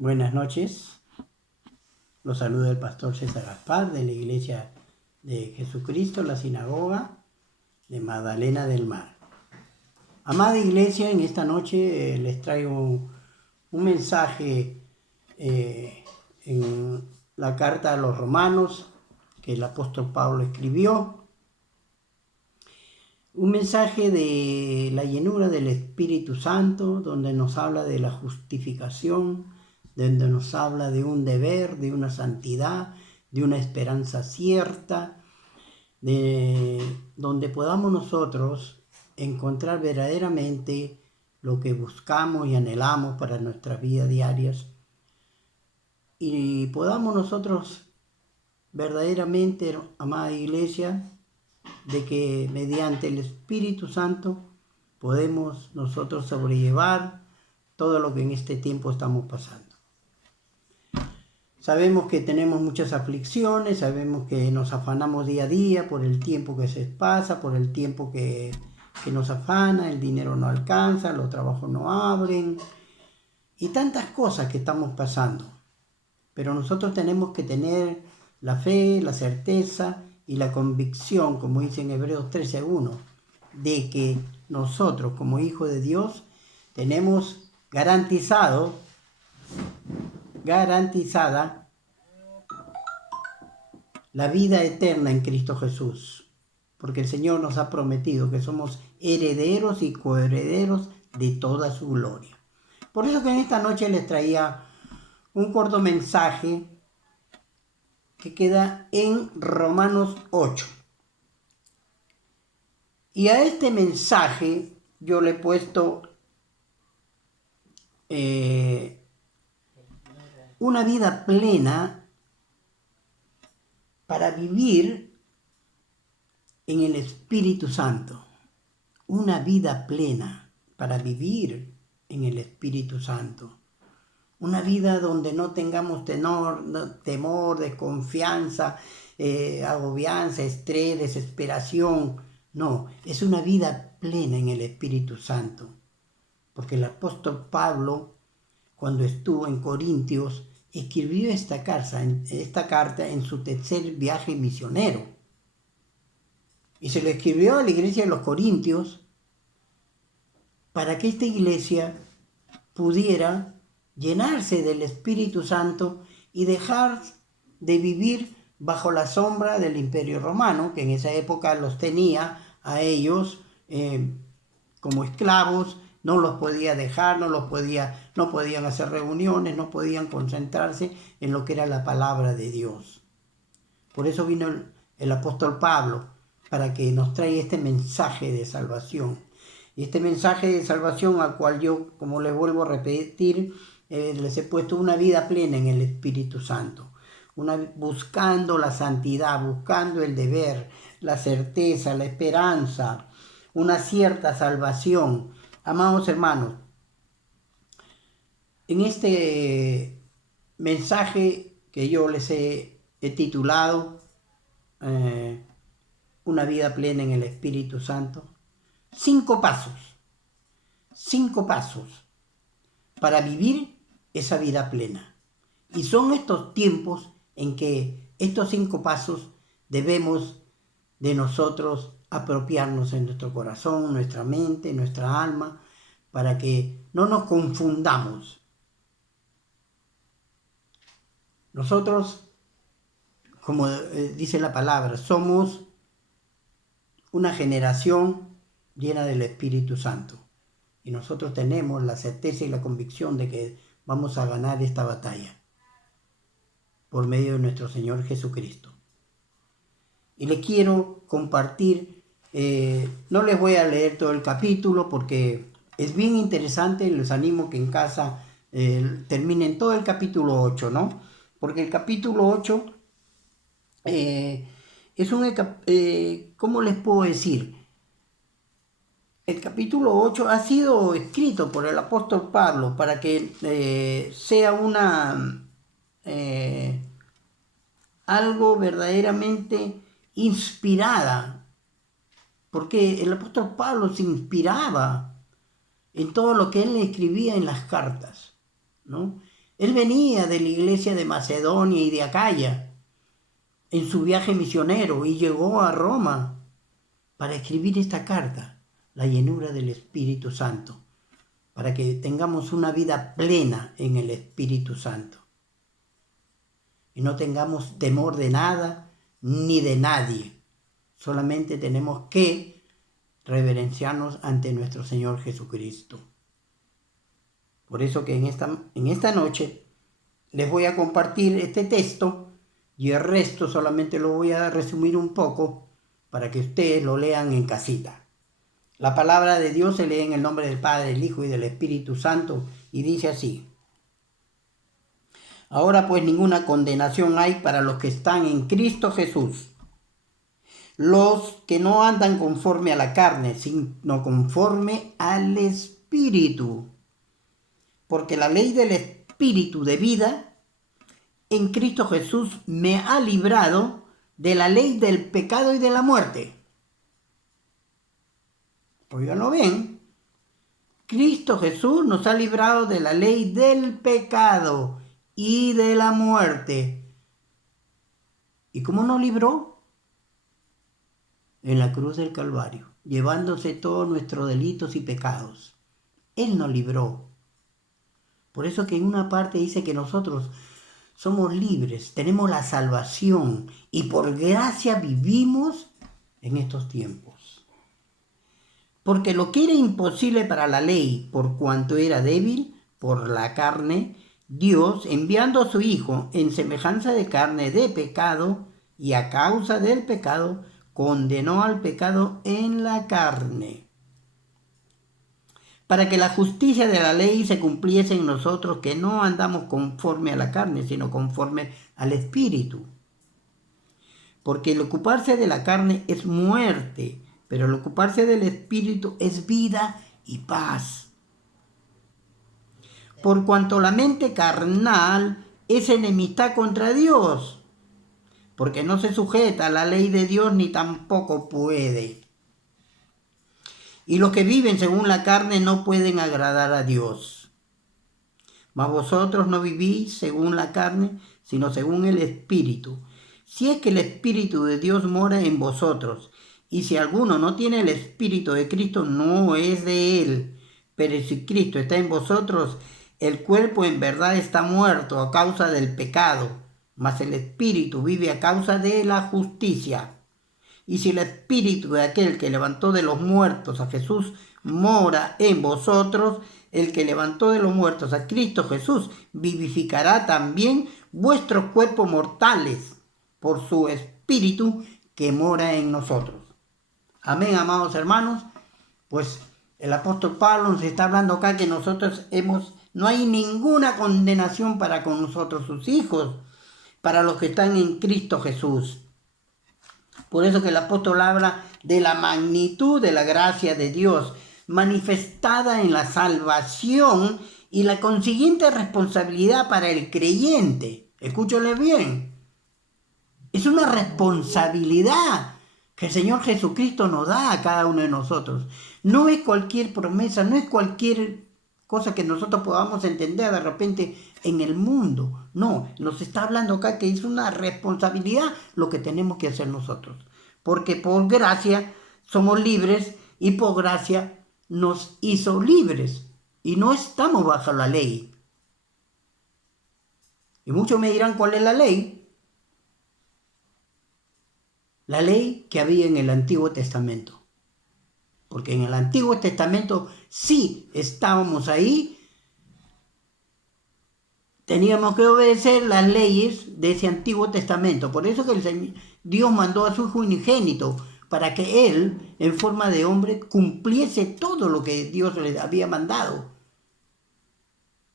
Buenas noches, los saluda el pastor César Gaspar de la Iglesia de Jesucristo, la Sinagoga de Magdalena del Mar. Amada Iglesia, en esta noche les traigo un mensaje en la carta a los romanos que el apóstol Pablo escribió. Un mensaje de la llenura del Espíritu Santo, donde nos habla de la justificación, donde nos habla de un deber, de una santidad, de una esperanza cierta, donde podamos nosotros encontrar verdaderamente lo que buscamos y anhelamos para nuestras vidas diarias, y podamos nosotros verdaderamente, amada Iglesia, de que mediante el Espíritu Santo podemos nosotros sobrellevar todo lo que en este tiempo estamos pasando. Sabemos que tenemos muchas aflicciones, sabemos que nos afanamos día a día por el tiempo que se pasa, por el tiempo que nos afana, el dinero no alcanza, los trabajos no abren y tantas cosas que estamos pasando. Pero nosotros tenemos que tener la fe, la certeza y la convicción, como dice en Hebreos 13:1, de que nosotros como hijos de Dios tenemos garantizada la vida eterna en Cristo Jesús, porque el Señor nos ha prometido que somos herederos y coherederos de toda su gloria. Por eso que en esta noche les traía un corto mensaje que queda en Romanos 8. Y a este mensaje yo le he puesto una vida plena para vivir en el Espíritu Santo. Una vida plena para vivir en el Espíritu Santo. Una vida donde no tengamos temor, desconfianza, agobianza, estrés, desesperación. No, es una vida plena en el Espíritu Santo. Porque el apóstol Pablo, cuando estuvo en Corintios, escribió esta carta en su tercer viaje misionero. Y se lo escribió a la iglesia de los Corintios para que esta iglesia pudiera llenarse del Espíritu Santo y dejar de vivir bajo la sombra del Imperio Romano, que en esa época los tenía a ellos como esclavos. No los podía dejar, no podían hacer reuniones, no podían concentrarse en lo que era la palabra de Dios. Por eso vino el apóstol Pablo, para que nos traiga este mensaje de salvación. Y este mensaje de salvación al cual yo, como les vuelvo a repetir, les he puesto una vida plena en el Espíritu Santo. Buscando la santidad, buscando el deber, la certeza, la esperanza, una cierta salvación. Amados hermanos, en este mensaje que yo les he titulado una vida plena en el Espíritu Santo, 5 pasos para vivir esa vida plena. Y son estos tiempos en que estos 5 pasos debemos de nosotros apropiarnos en nuestro corazón, nuestra mente, nuestra alma, para que no nos confundamos. Nosotros, como dice la palabra, somos una generación llena del Espíritu Santo. Y nosotros tenemos la certeza y la convicción de que vamos a ganar esta batalla por medio de nuestro Señor Jesucristo. Y les quiero compartir, no les voy a leer todo el capítulo porque es bien interesante. Les animo que en casa terminen todo el capítulo 8, ¿no? Porque el capítulo 8 es ¿cómo les puedo decir? El capítulo 8 ha sido escrito por el apóstol Pablo para que sea algo verdaderamente inspirada, porque el apóstol Pablo se inspiraba en todo lo que él escribía en las cartas, ¿no? Él venía de la iglesia de Macedonia y de Acaya en su viaje misionero y llegó a Roma para escribir esta carta, la llenura del Espíritu Santo, para que tengamos una vida plena en el Espíritu Santo y no tengamos temor de nada ni de nadie. Solamente tenemos que reverenciarnos ante nuestro Señor Jesucristo. Por eso que en esta noche les voy a compartir este texto y el resto solamente lo voy a resumir un poco para que ustedes lo lean en casita. La palabra de Dios se lee en el nombre del Padre, del Hijo y del Espíritu Santo y dice así: Ahora pues ninguna condenación hay para los que están en Cristo Jesús, los que no andan conforme a la carne, sino conforme al Espíritu. Porque la ley del Espíritu de vida en Cristo Jesús me ha librado de la ley del pecado y de la muerte. Óiganlo bien. Cristo Jesús nos ha librado de la ley del pecado y de la muerte. ¿Y cómo nos libró? En la cruz del Calvario, llevándose todos nuestros delitos y pecados. Él nos libró. Por eso que en una parte dice que nosotros somos libres, tenemos la salvación y por gracia vivimos en estos tiempos. Porque lo que era imposible para la ley, por cuanto era débil por la carne, Dios, enviando a su Hijo en semejanza de carne de pecado, y a causa del pecado, condenó al pecado en la carne, para que la justicia de la ley se cumpliese en nosotros, que no andamos conforme a la carne, sino conforme al Espíritu. Porque el ocuparse de la carne es muerte, pero el ocuparse del Espíritu es vida y paz. Por cuanto la mente carnal es enemistad contra Dios, porque no se sujeta a la ley de Dios ni tampoco puede. Y los que viven según la carne no pueden agradar a Dios. Mas vosotros no vivís según la carne, sino según el Espíritu. Si es que el Espíritu de Dios mora en vosotros. Y si alguno no tiene el Espíritu de Cristo, no es de él. Pero si Cristo está en vosotros, el cuerpo en verdad está muerto a causa del pecado, mas el Espíritu vive a causa de la justicia. Y si el Espíritu de aquel que levantó de los muertos a Jesús mora en vosotros, el que levantó de los muertos a Cristo Jesús vivificará también vuestros cuerpos mortales por su Espíritu que mora en nosotros. Amén, amados hermanos. Pues el apóstol Pablo nos está hablando acá que nosotros no hay ninguna condenación para con nosotros, sus hijos, para los que están en Cristo Jesús. Por eso que el apóstol habla de la magnitud de la gracia de Dios manifestada en la salvación y la consiguiente responsabilidad para el creyente. Escúchale bien. Es una responsabilidad que el Señor Jesucristo nos da a cada uno de nosotros. No es cualquier promesa, no es cualquier cosa que nosotros podamos entender de repente en el mundo. No, nos está hablando acá que es una responsabilidad lo que tenemos que hacer nosotros. Porque por gracia somos libres y por gracia nos hizo libres. Y no estamos bajo la ley. Y muchos me dirán, ¿cuál es la ley? La ley que había en el Antiguo Testamento. Porque en el Antiguo Testamento sí estábamos ahí. Teníamos que obedecer las leyes de ese Antiguo Testamento. Por eso que Dios mandó a su Hijo unigénito para que Él, en forma de hombre, cumpliese todo lo que Dios le había mandado.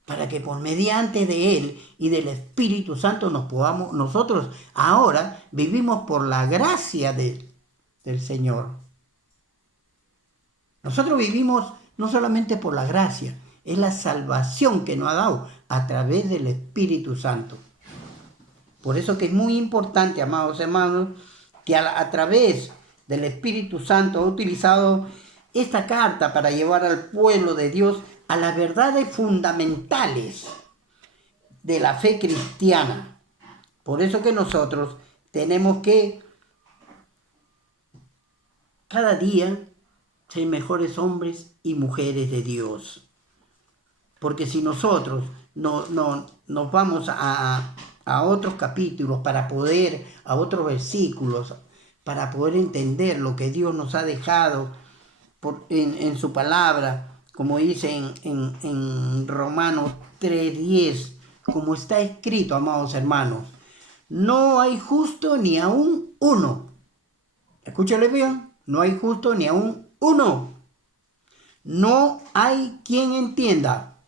Para que por mediante de Él y del Espíritu Santo nosotros ahora vivimos por la gracia del Señor. Nosotros vivimos no solamente por la gracia, es la salvación que nos ha dado a través del Espíritu Santo. Por eso que es muy importante, amados hermanos, que a través del Espíritu Santo ha utilizado esta carta para llevar al pueblo de Dios a las verdades fundamentales de la fe cristiana. Por eso que nosotros tenemos que cada día ser mejores hombres y mujeres de Dios. Porque si nosotros no nos vamos a otros capítulos a otros versículos, para poder entender lo que Dios nos ha dejado en su palabra, como dice en Romanos 3:10, como está escrito, amados hermanos, no hay justo ni aún uno. Escúchale bien, no hay justo ni aún uno. No hay quien entienda.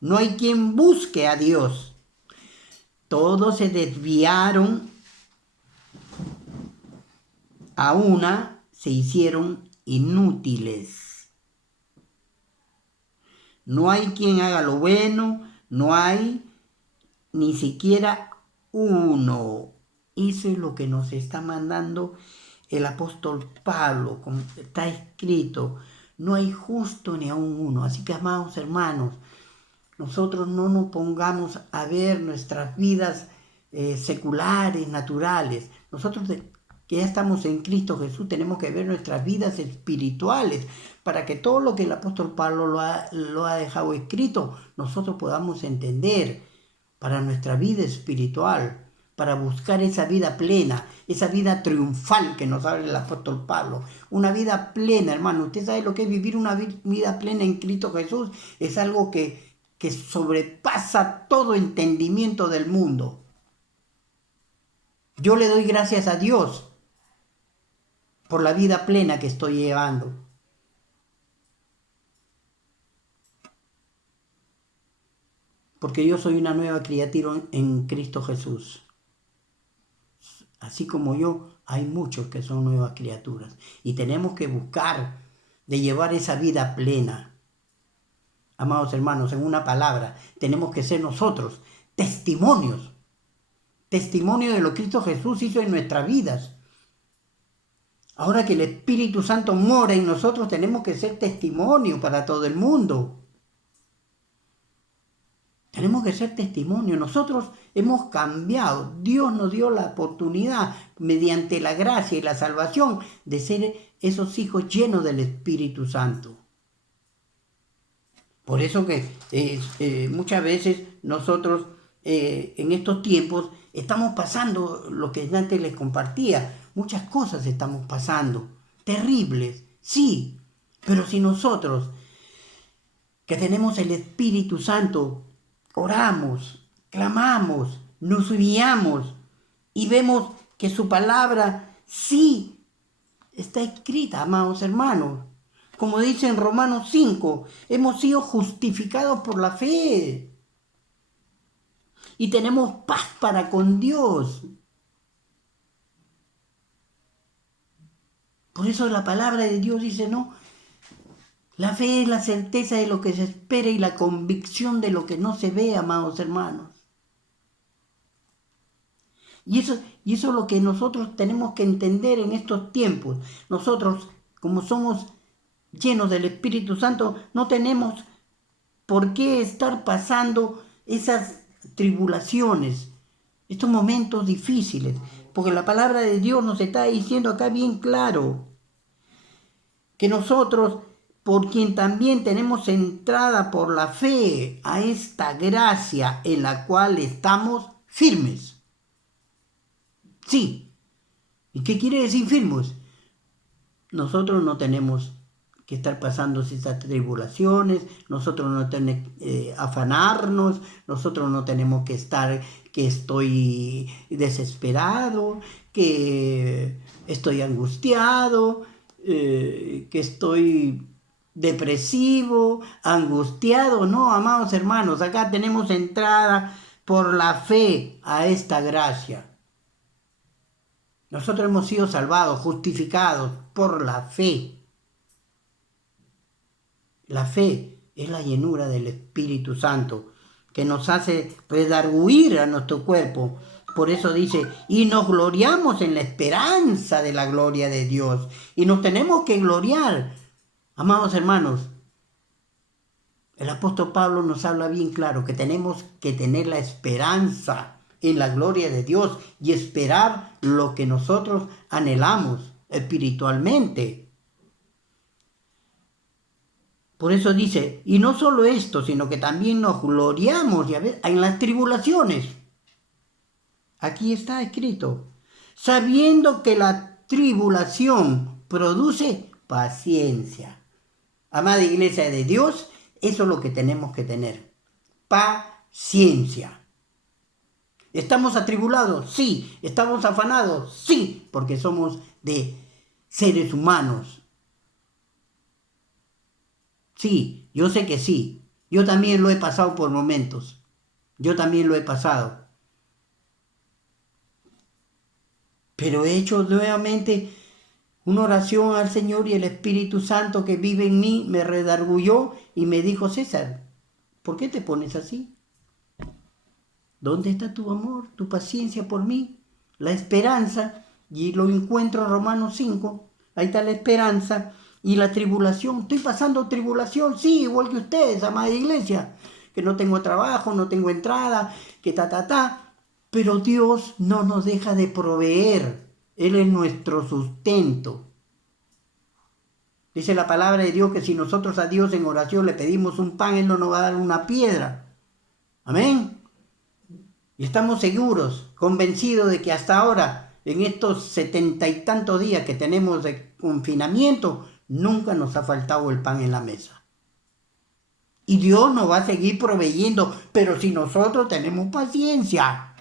No hay quien busque a Dios. Todos se desviaron, a una se hicieron inútiles. No hay quien haga lo bueno, no hay ni siquiera uno. Eso es lo que nos está mandando el apóstol Pablo, como está escrito. No hay justo ni aún uno. Así que, amados hermanos, nosotros no nos pongamos a ver nuestras vidas seculares, naturales. Nosotros que ya estamos en Cristo Jesús tenemos que ver nuestras vidas espirituales para que todo lo que el apóstol Pablo lo ha dejado escrito, nosotros podamos entender para nuestra vida espiritual, para buscar esa vida plena, esa vida triunfal que nos habla el apóstol Pablo. Una vida plena, hermano. Usted sabe lo que es vivir una vida plena en Cristo Jesús. Es algo que sobrepasa todo entendimiento del mundo. Yo le doy gracias a Dios por la vida plena que estoy llevando. Porque yo soy una nueva criatura en Cristo Jesús. Así como yo, hay muchos que son nuevas criaturas. Y tenemos que buscar de llevar esa vida plena. Amados hermanos, en una palabra, tenemos que ser nosotros testimonios. Testimonio de lo que Cristo Jesús hizo en nuestras vidas. Ahora que el Espíritu Santo mora en nosotros, tenemos que ser testimonio para todo el mundo. Tenemos que ser testimonio. Nosotros hemos cambiado. Dios nos dio la oportunidad, mediante la gracia y la salvación, de ser esos hijos llenos del Espíritu Santo. Por eso que muchas veces nosotros en estos tiempos estamos pasando lo que antes les compartía. Muchas cosas estamos pasando. Terribles, sí. Pero si nosotros, que tenemos el Espíritu Santo, oramos, clamamos, nos humillamos y vemos que su palabra sí está escrita, amados hermanos. Como dice en Romanos 5, hemos sido justificados por la fe y tenemos paz para con Dios. Por eso la palabra de Dios dice, no, la fe es la certeza de lo que se espera y la convicción de lo que no se ve, amados hermanos. Y eso es lo que nosotros tenemos que entender en estos tiempos. Nosotros, como somos llenos del Espíritu Santo, no tenemos por qué estar pasando esas tribulaciones, estos momentos difíciles, porque la palabra de Dios nos está diciendo acá bien claro que nosotros, por quien también tenemos entrada por la fe a esta gracia en la cual estamos firmes. Sí. ¿Y qué quiere decir firmes? Nosotros no tenemos que estar pasando esas tribulaciones, nosotros no tenemos que afanarnos, nosotros no tenemos que estar que estoy desesperado, que estoy angustiado, que estoy depresivo, angustiado. No, amados hermanos, acá tenemos entrada por la fe a esta gracia. Nosotros hemos sido salvados, justificados por la fe. La fe es la llenura del Espíritu Santo que nos hace redarguir a nuestro cuerpo. Por eso dice, y nos gloriamos en la esperanza de la gloria de Dios. Y nos tenemos que gloriar, amados hermanos. El apóstol Pablo nos habla bien claro que tenemos que tener la esperanza en la gloria de Dios y esperar lo que nosotros anhelamos espiritualmente. Por eso dice, y no solo esto, sino que también nos gloriamos en las tribulaciones. Aquí está escrito, sabiendo que la tribulación produce paciencia. Amada iglesia de Dios, eso es lo que tenemos que tener, paciencia. ¿Estamos atribulados? Sí. ¿Estamos afanados? Sí, porque somos de seres humanos. Sí, yo sé que sí. Yo también lo he pasado por momentos. Yo también lo he pasado. Pero he hecho nuevamente una oración al Señor y el Espíritu Santo que vive en mí me redarguyó y me dijo, César, ¿por qué te pones así? ¿Dónde está tu amor, tu paciencia por mí? La esperanza, y lo encuentro en Romanos 5, ahí está la esperanza y la tribulación. Estoy pasando tribulación, sí, igual que ustedes, amada iglesia, que no tengo trabajo, no tengo entrada, que pero Dios no nos deja de proveer, Él es nuestro sustento. Dice la palabra de Dios que si nosotros a Dios en oración le pedimos un pan, Él no nos va a dar una piedra. Amén. Y estamos seguros, convencidos de que hasta ahora, en estos 70 y tantos días que tenemos de confinamiento, nunca nos ha faltado el pan en la mesa. Y Dios nos va a seguir proveyendo, pero si nosotros tenemos paciencia.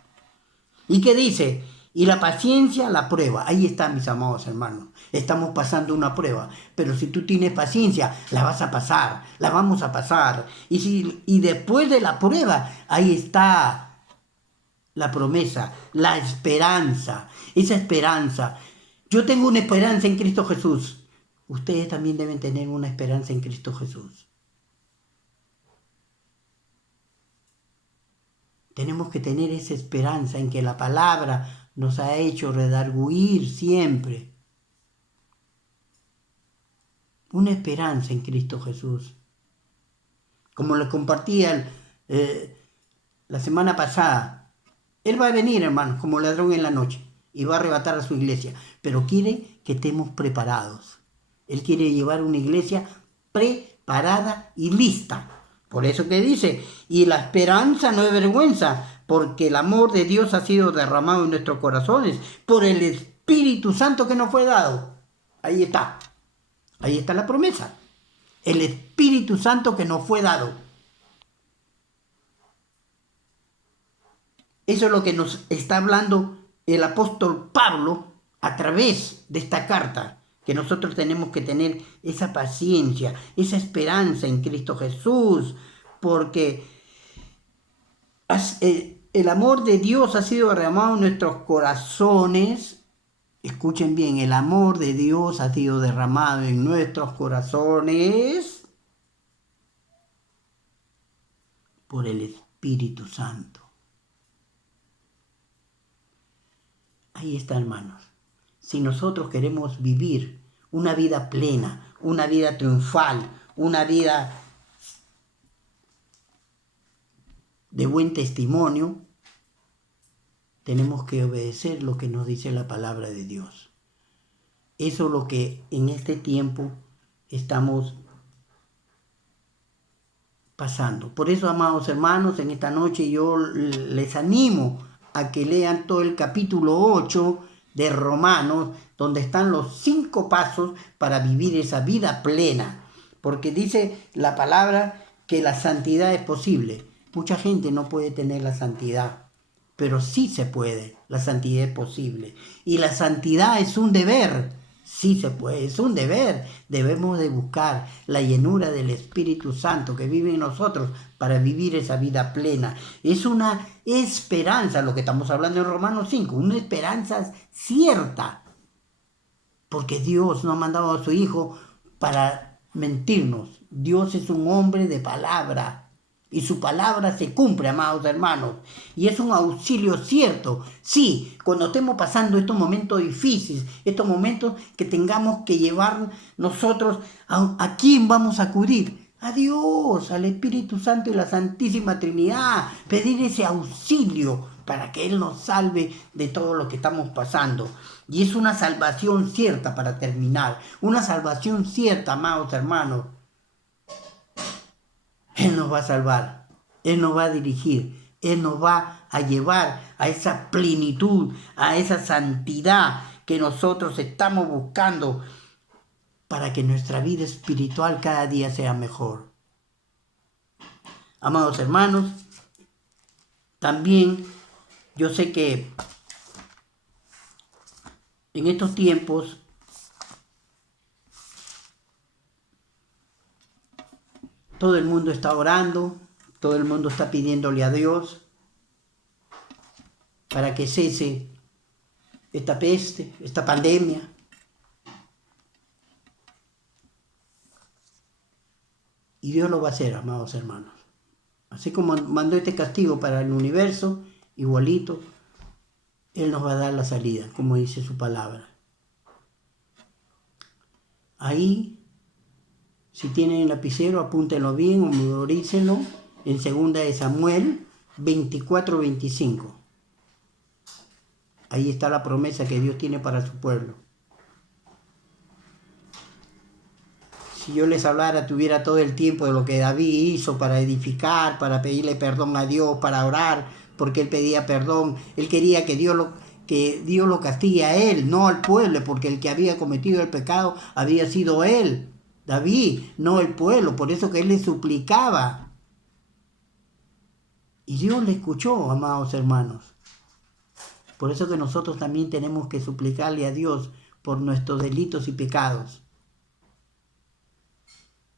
¿Y qué dice? Y la paciencia, la prueba. Ahí está, mis amados hermanos. Estamos pasando una prueba. Pero si tú tienes paciencia, la vas a pasar. La vamos a pasar. Y después de la prueba, ahí está la promesa, la esperanza, esa esperanza. Yo tengo una esperanza en Cristo Jesús. Ustedes también deben tener una esperanza en Cristo Jesús. Tenemos que tener esa esperanza en que la palabra nos ha hecho redarguir siempre. Una esperanza en Cristo Jesús. Como les compartía la semana pasada, Él va a venir, hermanos, como ladrón en la noche y va a arrebatar a su iglesia, pero quiere que estemos preparados. Él quiere llevar una iglesia preparada y lista. Por eso que dice, y la esperanza no es vergüenza, porque el amor de Dios ha sido derramado en nuestros corazones por el Espíritu Santo que nos fue dado. Ahí está la promesa. El Espíritu Santo que nos fue dado. Eso es lo que nos está hablando el apóstol Pablo a través de esta carta, que nosotros tenemos que tener esa paciencia, esa esperanza en Cristo Jesús, porque el amor de Dios ha sido derramado en nuestros corazones. Escuchen bien, el amor de Dios ha sido derramado en nuestros corazones por el Espíritu Santo. Ahí está, hermanos. Si nosotros queremos vivir una vida plena, una vida triunfal, una vida de buen testimonio, tenemos que obedecer lo que nos dice la palabra de Dios. Eso es lo que en este tiempo estamos pasando. Por eso, amados hermanos, en esta noche yo les animo a que lean todo el capítulo 8 de Romanos, donde están los 5 pasos para vivir esa vida plena. Porque dice la palabra que la santidad es posible. Mucha gente no puede tener la santidad, pero sí se puede. La santidad es posible. Y la santidad es un deber. Sí se puede, es un deber. Debemos de buscar la llenura del Espíritu Santo que vive en nosotros para vivir esa vida plena. Es una esperanza, lo que estamos hablando en Romanos 5, una esperanza cierta. Porque Dios no ha mandado a su Hijo para mentirnos. Dios es un hombre de palabra. Y su palabra se cumple, amados hermanos. Y es un auxilio cierto. Sí, cuando estemos pasando estos momentos difíciles, estos momentos que tengamos que llevar nosotros, ¿a quién vamos a acudir? a Dios, al Espíritu Santo y la Santísima Trinidad, pedir ese auxilio para que Él nos salve de todo lo que estamos pasando. Y es una salvación cierta para terminar, una salvación cierta, amados hermanos. Él nos va a salvar, Él nos va a dirigir, Él nos va a llevar a esa plenitud, a esa santidad que nosotros estamos buscando para que nuestra vida espiritual cada día sea mejor. Amados hermanos, también yo sé que en estos tiempos todo el mundo está orando, todo el mundo está pidiéndole a Dios para que cese esta peste, esta pandemia. Y Dios lo va a hacer, amados hermanos. Así como mandó este castigo para el universo, igualito, Él nos va a dar la salida, como dice su palabra. Ahí, si tienen el lapicero, apúntenlo bien o memorícenlo en 2 de Samuel 24-25. Ahí está la promesa que Dios tiene para su pueblo. Si yo les hablara, tuviera todo el tiempo de lo que David hizo para edificar, para pedirle perdón a Dios, para orar, porque él pedía perdón. Él quería que Dios lo castigue a él, no al pueblo, porque el que había cometido el pecado había sido él, David, no el pueblo. Por eso que él le suplicaba. Y Dios le escuchó, amados hermanos. Por eso que nosotros también tenemos que suplicarle a Dios por nuestros delitos y pecados.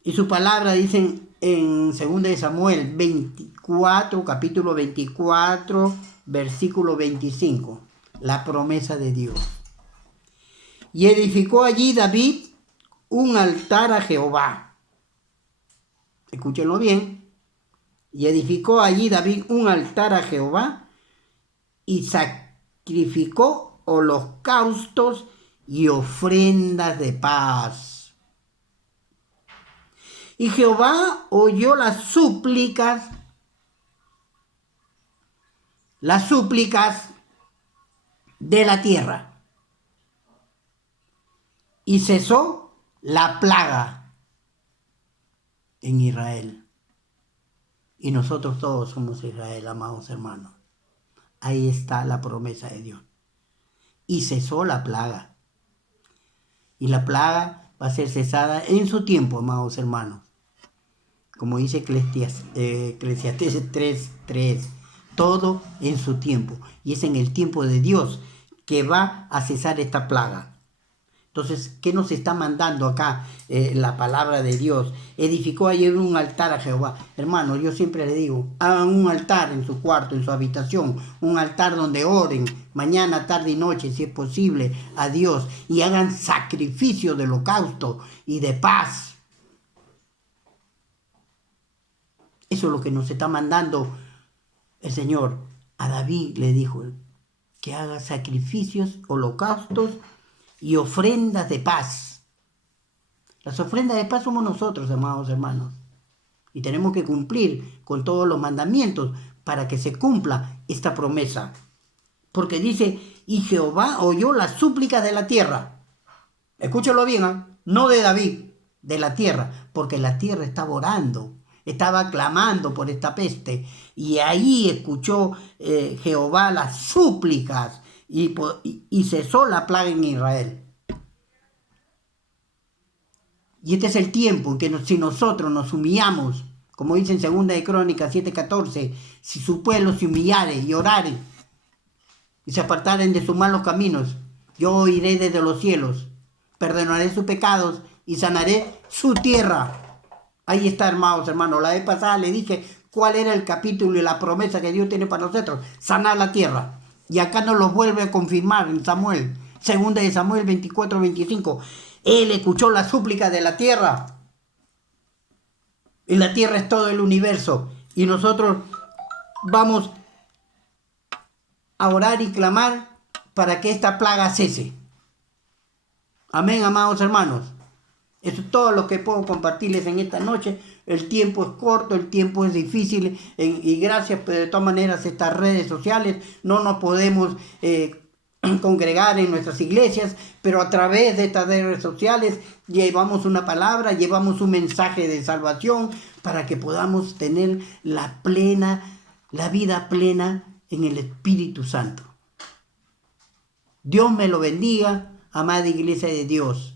Y su palabra dice en 2 de Samuel 24, capítulo 24, versículo 25, la promesa de Dios. Y edificó allí David un altar a Jehová. Escúchenlo bien. Y edificó allí David un altar a Jehová y sacrificó holocaustos y ofrendas de paz. Y Jehová oyó las súplicas de la tierra, y cesó la plaga en Israel. Y nosotros todos somos Israel, amados hermanos. Ahí está la promesa de Dios. Y cesó la plaga. Y la plaga va a ser cesada en su tiempo, amados hermanos. Como dice Eclesiastés 3:3, todo en su tiempo. Y es en el tiempo de Dios que va a cesar esta plaga. Entonces, ¿qué nos está mandando acá la palabra de Dios? Edificó ayer un altar a Jehová. Hermano, yo siempre le digo, hagan un altar en su cuarto, en su habitación, un altar donde oren mañana, tarde y noche, si es posible, a Dios, y hagan sacrificio de holocausto y de paz. Eso es lo que nos está mandando el Señor. A David le dijo que haga sacrificios, holocaustos y ofrendas de paz. Las ofrendas de paz somos nosotros, amados hermanos. Y tenemos que cumplir con todos los mandamientos para que se cumpla esta promesa. Porque dice, y Jehová oyó las súplicas de la tierra. Escúchalo bien, ¿eh? No de David, de la tierra. Porque la tierra estaba orando, estaba clamando por esta peste. Y ahí escuchó Jehová las súplicas y cesó la plaga en Israel. Y este es el tiempo en que si nosotros nos humillamos, como dice en 2 de Crónicas 7:14, si su pueblo se humillare y orare y se apartaren de sus malos caminos, yo oiré desde los cielos, perdonaré sus pecados y sanaré su tierra. Ahí está, hermanos. La vez pasada le dije cuál era el capítulo y la promesa que Dios tiene para nosotros, sanar la tierra. Y acá nos lo vuelve a confirmar en Samuel, 2 de Samuel 24-25. Él escuchó la súplica de la tierra. Y la tierra es todo el universo. Y nosotros vamos a orar y clamar para que esta plaga cese. Amén, amados hermanos. Eso es todo lo que puedo compartirles en esta noche. El tiempo es corto, el tiempo es difícil y gracias, pero de todas maneras estas redes sociales no nos podemos congregar en nuestras iglesias, pero a través de estas redes sociales llevamos una palabra, llevamos un mensaje de salvación para que podamos tener la vida plena en el Espíritu Santo. Dios me lo bendiga, amada Iglesia de Dios.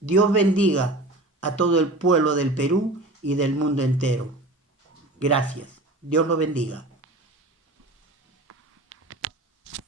Dios bendiga a todo el pueblo del Perú y del mundo entero. Gracias. Dios lo bendiga.